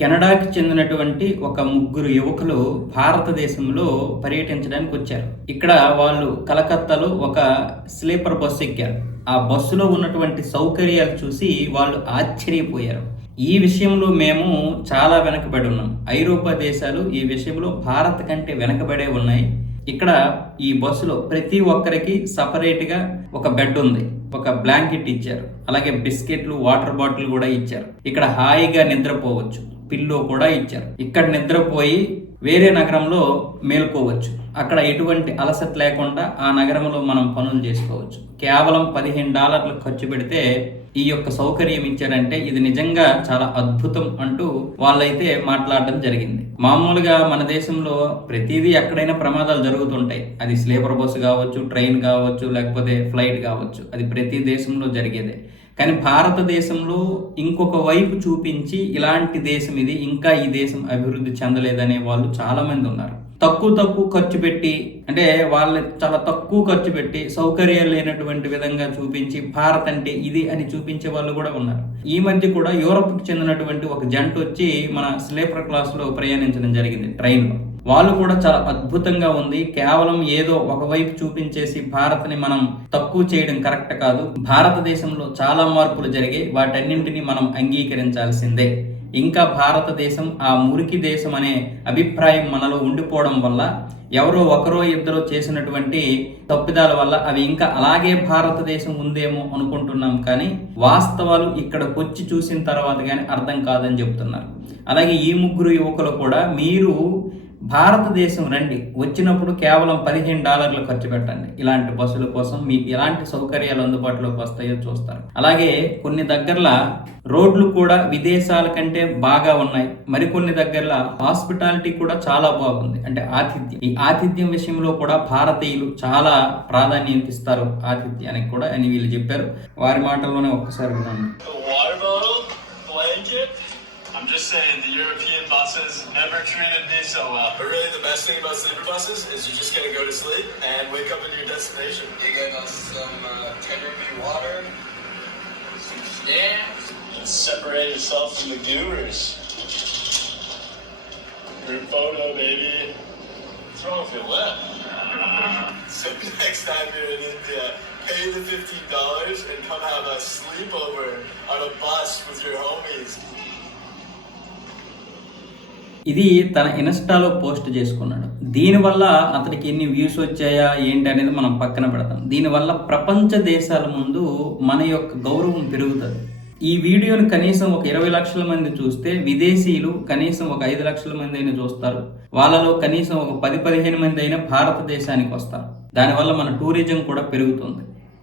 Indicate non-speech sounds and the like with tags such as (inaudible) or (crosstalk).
కెనడాకి చెందినటువంటి ఒక ముగ్గురు యువకులు భారతదేశంలో పర్యటించడానికి వచ్చారు. ఇక్కడ వాళ్ళు కలకత్తాలో ఒక స్లీపర్ బస్సు ఎక్కారు. ఆ బస్సులో ఉన్నటువంటి సౌకర్యాలు చూసి వాళ్ళు ఆశ్చర్యపోయారు. ఈ విషయంలో మేము చాలా వెనకబడి ఉన్నాం. ఐరోపా దేశాలు ఈ విషయంలో భారత్ కంటే వెనకబడే ఉన్నాయి. ఇక్కడ ఈ బస్సులో ప్రతి ఒక్కరికి సపరేట్గా ఒక బెడ్ ఉంది. ఒక బ్లాంకెట్ ఇచ్చారు. అలాగే బిస్కెట్లు వాటర్ బాటిల్ కూడా ఇచ్చారు. ఇక్కడ హాయిగా నిద్రపోవచ్చు. పిల్లో కూడా ఇచ్చారు. ఇక్కడ నిద్రపోయి వేరే నగరంలో మేల్కోవచ్చు. అక్కడ ఎటువంటి అలసట లేకుండా ఆ నగరంలో మనం పనులు చేసుకోవచ్చు. కేవలం పదిహేను డాలర్లు ఖర్చు పెడితే ఈ యొక్క సౌకర్యం ఇచ్చారంటే ఇది నిజంగా చాలా అద్భుతం అంటూ వాళ్ళైతే మాట్లాడడం జరిగింది. మామూలుగా మన దేశంలో ప్రతిదీ ఎక్కడైనా ప్రమాదాలు జరుగుతుంటాయి. అది స్లీపర్ బస్సు కావచ్చు ట్రైన్ కావచ్చు లేకపోతే ఫ్లైట్ కావచ్చు. అది ప్రతి దేశంలో జరిగేదే. కానీ భారతదేశంలో ఇంకొక వైపు చూపించి ఇలాంటి దేశం ఇది ఇంకా ఈ దేశం అభివృద్ధి చెందలేదనే వాళ్ళు చాలా మంది ఉన్నారు. తక్కువ తక్కువ ఖర్చు పెట్టి అంటే వాళ్ళని చాలా తక్కువ ఖర్చు పెట్టి సౌకర్యాలు లేనటువంటి విధంగా చూపించి భారత్ అంటే ఇది అని చూపించే వాళ్ళు కూడా ఉన్నారు. ఈ మధ్య కూడా యూరప్కి చెందినటువంటి ఒక జంట వచ్చి మన స్లీపర్ క్లాస్లో ప్రయాణించడం జరిగింది ట్రైన్లో. వాళ్ళు కూడా చాలా అద్భుతంగా ఉంది. కేవలం ఏదో ఒకవైపు చూపించేసి భారత్ని మనం తక్కువ చేయడం కరెక్ట్ కాదు. భారతదేశంలో చాలా మార్పులు జరిగాయి. వాటన్నింటినీ మనం అంగీకరించాల్సిందే. ఇంకా భారతదేశం ఆ మురికి దేశం అనే అభిప్రాయం మనలో ఉండిపోవడం వల్ల ఎవరో ఒకరో ఇద్దరో చేసినటువంటి తప్పిదాల వల్ల అవి ఇంకా అలాగే భారతదేశం ఉందేమో అనుకుంటున్నాం కానీ వాస్తవాలు ఇక్కడికి వచ్చి చూసిన తర్వాత కానీ అర్థం కాదని చెప్తున్నారు. అలాగే ఈ ముగ్గురు యువకులు కూడా మీరు భారతదేశం రండి. వచ్చినప్పుడు కేవలం పదిహేను డాలర్లు ఖర్చు పెట్టండి. ఇలాంటి బస్సుల కోసం మీకు ఎలాంటి సౌకర్యాలు అందుబాటులోకి వస్తాయో చూస్తారు. అలాగే కొన్ని దగ్గరలో రోడ్లు కూడా విదేశాల కంటే బాగా ఉన్నాయి. మరికొన్ని దగ్గరలో హాస్పిటాలిటీ కూడా చాలా బాగుంది. అంటే ఆతిథ్యం. ఈ ఆతిథ్యం విషయంలో కూడా భారతీయులు చాలా ప్రాధాన్యత ఇస్తారు ఆతిథ్యానికి కూడా అని వీళ్ళు చెప్పారు. వారి మాటల్లోనే ఒక్కసారి వినండి. A water bottle, blanket. I'm just saying, the European buses never treated me so well. But really, the best thing about sleeper buses is you're just gonna go to sleep and wake up in your destination. You gave us some uh, tender view water, some stamps. And separate yourself from the gurus. Group photo, baby. What's wrong with your lip? So (laughs) next time you're in India, pay the fifteen dollars and come have a sleepover on a bus with your homies. ఇది తన ఇన్స్టాలో post చేసుకున్నాడు. దీనివల్ల అతనికి ఎన్ని views వచ్చాయా ఏంటి అనేది మనం పక్కన పెడతాం. దీనివల్ల ప్రపంచ దేశాల ముందు మన యొక్క గౌరవం పెరుగుతుంది. ఈ వీడియోను కనీసం ఒక ఇరవై లక్షల మంది చూస్తే విదేశీయులు కనీసం ఒక ఐదు లక్షల మంది అయినా చూస్తారు. వాళ్ళలో కనీసం ఒక పది పదిహేను మంది అయినా భారతదేశానికి వస్తారు. దానివల్ల మన టూరిజం కూడా పెరుగుతుంది.